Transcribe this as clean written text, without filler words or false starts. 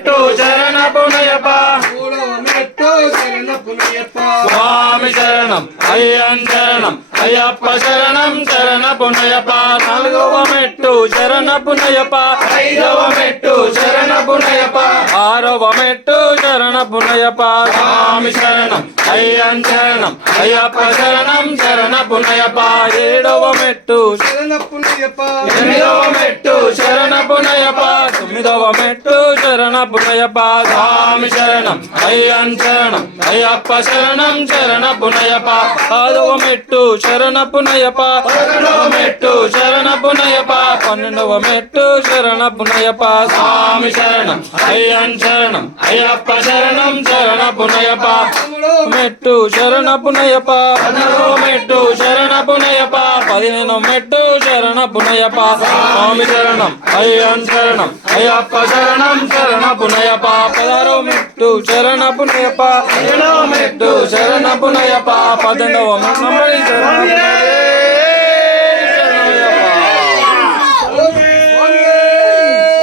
మెట్టు శరణపు నయప మూడవ మెట్టు శరణపు నయప స్వామి శరణం అయ్యన్ శరణం అయ్యప్ప శరణం శరణపు నయప నాలుగవ మెట్టు శరణపు నయప ఐదవ మెట్టు శరణపు నయప ఆరవ మెట్టు శరణపు నయప స్వామి శరణం అయ్యన్ శరణం అయ్యప్ప శరణం శరణపు నయప ఏడవ మెట్టు శరణపు నయప ఎనిమిదవ మెట్టు శరణపు నయప తొమ్మిదవ మెట్టు శరణపు నయప స్వామి శరణం అయ్యన్ శరణం అయ్యప్ప శరణం శరణపు నయప పదవ మెట్టు శరణపు నయప పదకొండవ మెట్టు శరణపు నయప పన్నెండవ మెట్టు శరణపు నయప స్వామి శరణం అయ్యన్ శరణం అయ్యప్ప శరణం శరణపు నయప మెట్టు శరణపు నయప పదహారవ మెట్టు శరణపు నయప పదిహేనవ మెట్టు శరణపు నయప స్వామి శరణం అయ్యన్ శరణం అయ్యప్ప శరణం శరణపు నయప పదహారవ మెట్టు శరణపు నయప పదిహేనవ మెట్టు శరణపు నయప 18వ మెట్టు